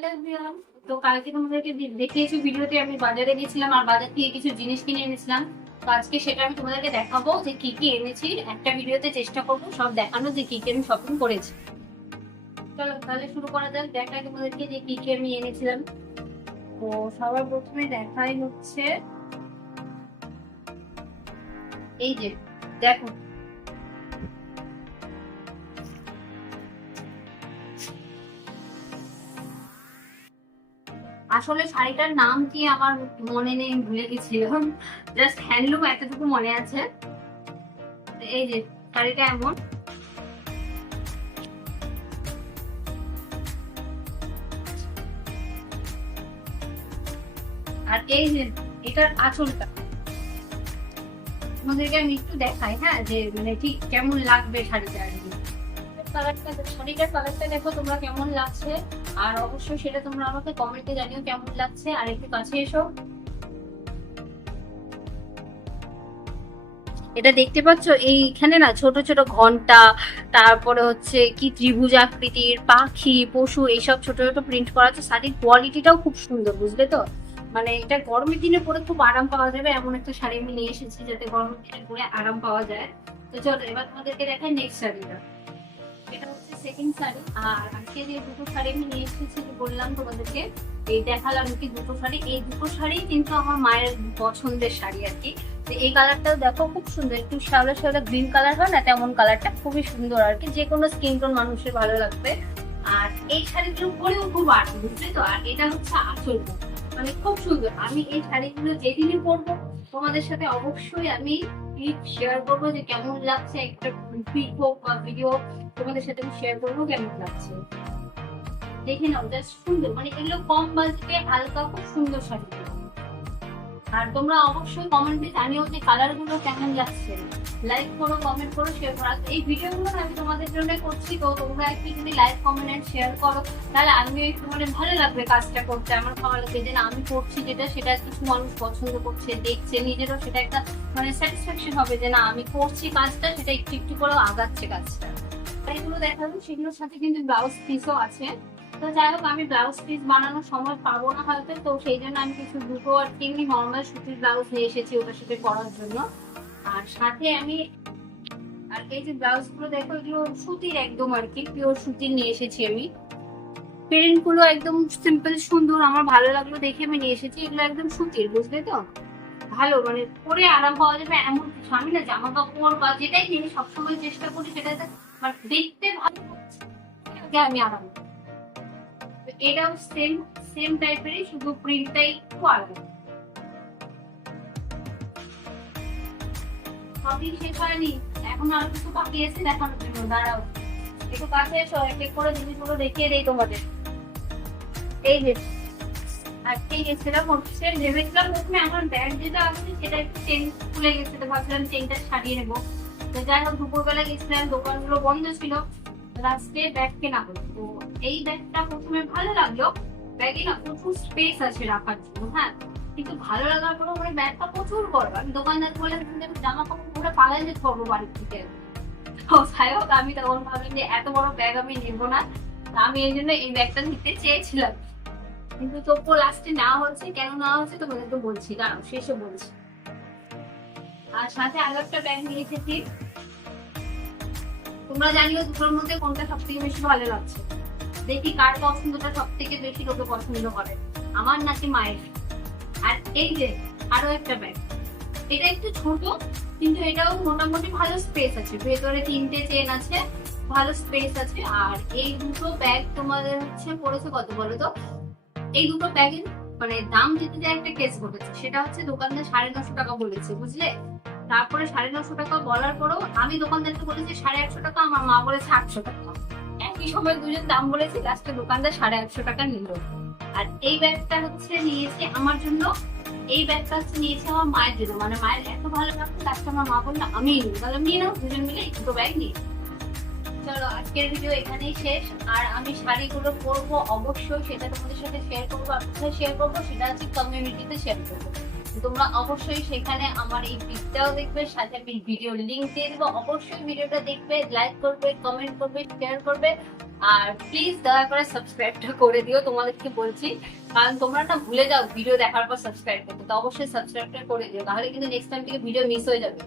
Hello everyone. তো কালকে তোমাদেরকে দেখিয়েছি ভিডিওতে আমি বাজারে গেছিলাম আর বাজার থেকে কিছু জিনিস কিনে এনেছিলাম। তো আজকে সেটা আমি তোমাদেরকে দেখাবো যে কি কি এনেছি। একটা ভিডিওতে চেষ্টা করবো সব দেখানো যে কি কি আমি শপিং করেছি। চলো তাহলে শুরু করা যাক। দেখাই তোমাদেরকে যে কি কি আমি এনেছিলাম। তো সবার প্রথমে দেখাই হচ্ছে এই যে দেখো, আসলে শাড়িটার নাম কি আমার মনে নেই, ভুলে গেছিলাম। জাস্ট হ্যান্ডলুম এতটুকু মনে আছে। এই যে শাড়িটা এমন, আর এই যে এটার আঁচলটা তোমাদেরকে আমি একটু দেখাই, হ্যাঁ, যে মানে ঠিক কেমন লাগবে শাড়িটা আর কি। শাড়িটার কালারটা দেখো তোমরা কেমন লাগছে, আর অবশ্যই সেটা তোমরা আমাকে কমেন্টে জানিও কেমন লাগছে। আর একটু কাছে এসো, এটা দেখতে পাচ্ছ এইখানে না ছোট ছোট ঘন্টা, তারপরে হচ্ছে কি ত্রিভুজ আকৃতির পাখি পশু এইসব ছোট ছোট প্রিন্ট করা আছে। শাড়ির কোয়ালিটিটাও খুব সুন্দর, বুঝলে তো। মানে এটা গরমের দিনে পরে খুব আরাম পাওয়া যাবে, এমন একটা শাড়ি আমি নিয়ে এসেছি যাতে গরমের দিনে পরে আরাম পাওয়া যায়। তো চলো এবার তোমাদেরকে দেখাই নেক্সট শাড়িটা। এটা হচ্ছে সেকেন্ড শাড়ি। আর আজকে যে দুটো শাড়ি আমি নিয়ে এসেছি বললাম তোমাদেরকে, এই দেখালাম কি দুটো শাড়ি, এই দুটো শাড়ি কিন্তু আমার মায়ের পছন্দের শাড়ি আর কি। তো এই কালারটাও দেখো খুব সুন্দর, একটু শ্যাওলা শ্যাওলা গ্রিন কালার হয় না, তেমন কালারটা খুবই সুন্দর আর কি, যে কোনো স্কিন টোন মানুষের ভালো লাগবে। আর এই শাড়িগুলো পরেও খুব আর্ট, বুঝলে তো। আর এটা হচ্ছে আঁচলটা, মানে খুব সুন্দর। আমি এই শাড়িগুলো যেদিনই পরবো তোমাদের সাথে অবশ্যই আমি ক্লিপ শেয়ার করবো যে কেমন লাগছে, একটা পিক হোক বা ভিডিও তোমাদের সাথে আমি শেয়ার করবো কেমন লাগছে। দেখে নাও, জাস্ট সুন্দর, মানে এগুলো কম বাজেটে হালকা খুব সুন্দর শাড়ি। আর তোমরা অবশ্যই কমেন্টে জানিও যে কালার গুলো কেমন লাগছে। লাইক করো, কমেন্ট করো, শেয়ার করো। এই ভিডিও গুলো আমি তোমাদের জন্য করছি, তো তোমরা একটু যদি লাইক কমেন্ট এন্ড শেয়ার করো তাহলে আমিও একটু মানে ভালো লাগবে কাজটা করতে। আমার ভালো লাগবে যে না আমি করছি যেটা সেটা কিছু মানুষ পছন্দ করছে, দেখছে, নিজেরও সেটা একটা মানে স্যাটিসফ্যাকশন হবে যে না আমি করছি কাজটা, সেটা একটু একটু করে আগাচ্ছে কাজটা। এগুলো দেখাবো, সেগুলোর সাথে কিন্তু ব্লাউজ পিসও আছে। তো যাই হোক, আমি ব্লাউজ পিস বানানোর সময় পাবো না হয়তো, তো সেই জন্য আমি কিছু দুটো আর তিনটি নর্মাল সুতির ব্লাউজ নিয়ে এসেছি ওটার সাথে পরার জন্য। আর সাথে আমি আর এই যে ব্লাউজ গুলো দেখো, এগুলো সুতির একদম আর কি, পিওর সুতির নিয়ে এসেছি আমি। প্রিন্ট গুলো একদম সিম্পল সুন্দর, আমার ভালো লাগলো দেখে আমি নিয়ে এসেছি। এগুলো একদম সুতির, বুঝলে তো। ভালো, মানে পরে আরাম পাওয়া যাবে এমন কিছু। আমি না জামা কাপড় বা যেটাই নিই সবসময় চেষ্টা করি সেটা মানে দেখতে ভালো হচ্ছে, আমি আরাম। এটাও সেম সেম টাইপেরই, শুধু প্রিন্টটাই একটু আলাদা। সবই শেষ হয়নি, এখন আরো কিছু বাকি আছে দেখানোর জন্য, দাঁড়াও একটু কাছে এসো, এক এক করে জিনিসগুলো দেখিয়ে দেই তোমাদের। এই যে আজকে গেছিলাম হচ্ছে, ভেবেছিলাম প্রথমে আমার ব্যাগ যেটা আছে সেটা একটু চেন খুলে গেছে, তো ভাবছিলাম চেনটা সারিয়ে নেবো। তো যাই হোক, দুপুরবেলা গেছিলাম, দোকানগুলো বন্ধ ছিল, লাস্টে ব্যাগ কেনা হলো। তো এই ব্যাগটা প্রথমে ভালো লাগলো, ব্যাগে না প্রচুর স্পেস আছে রাখার জন্য, হ্যাঁ, কিন্তু ভালো লাগার পরে মানে ব্যাগটা প্রচুর বড়। আমি দোকানদার বললাম জামা কাপড় পরে পালাই যেতে পারবো বাড়ির থেকে। তো যাই হোক, আমি তখন ভাবলাম যে এত বড় ব্যাগ আমি নেবো না, আমি এই জন্য এই ব্যাগটা নিতে চেয়েছিলাম, কিন্তু তবুও লাস্টে নেওয়া হচ্ছে। কেন নেওয়া হচ্ছে তোমাদের তো বলছি, দাঁড়াও শেষে বলছি। আর সাথে আরো একটা ব্যাগ নিয়ে এসেছি, তোমরা জানিও দুটোর মধ্যে কোনটা সব থেকে বেশি ভালো লাগছে। দেখি কার পছন্দটা সব থেকে বেশি লোকে পছন্দ করে, আমার নাকি মায়ের। আর এই যে আরো একটা ব্যাগ, এটা একটু ছোট কিন্তু এটাও মোটামুটি ভালো স্পেস আছে, ভেতরে তিনটে চেন আছে, ভালো স্পেস আছে। আর এই দুটো ব্যাগ তোমাদের হচ্ছে পড়েছে কত বলো তো। এই দুটো ব্যাগের মানে দাম যেতে যে একটা কেস ঘটেছে, সেটা হচ্ছে দোকানদার 950 টাকা বলেছে, বুঝলে। তারপরে 950 টাকা বলার পরেও আমি দোকানদারকে বলেছি 850 টাকা, আমার মা বলেছে 800 টাকা। একই সময় দুজন দাম বলেছি, লাস্টে দোকানদার 850 টাকা নিল। আর এই ব্যাগটা হচ্ছে নিয়েছি আমার জন্য, এই ব্যাগটা হচ্ছে নিয়েছি আমার মায়ের জন্য, মানে মায়ের এত ভালো লাগতো, লাস্টে আমার মা বললো আমি নিই, তাহলে নিয়ে নাও, দুজন মিলে এই দুটো ব্যাগ নিয়ে। চলো আজকের ভিডিও এখানেই শেষ। আর আমি শাড়িগুলো পরবো অবশ্যই, সেটা তোমাদের সাথে শেয়ার করবো। আর কোথায় শেয়ার করবো সেটা হচ্ছে কমিউনিটিতে শেয়ার করবো। তোমরা অবশ্যই সেখানে আমার এই পিকটাও দেখবে, সাথে আমি ভিডিও লিংক দিয়ে দেবো। অবশ্যই ভিডিওটা দেখবে, লাইক করবে, কমেন্ট করবে, শেয়ার করবে। আর প্লিজ দয়া করে সাবস্ক্রাইবটা করে দিও, তোমাদেরকে বলছি, কারণ তোমরা না ভুলে যাও ভিডিও দেখার পর সাবস্ক্রাইব করতে, তো অবশ্যই সাবস্ক্রাইবটা করে দিও, তাহলে কিন্তু নেক্সট টাইম থেকে ভিডিও মিস হয়ে যাবে।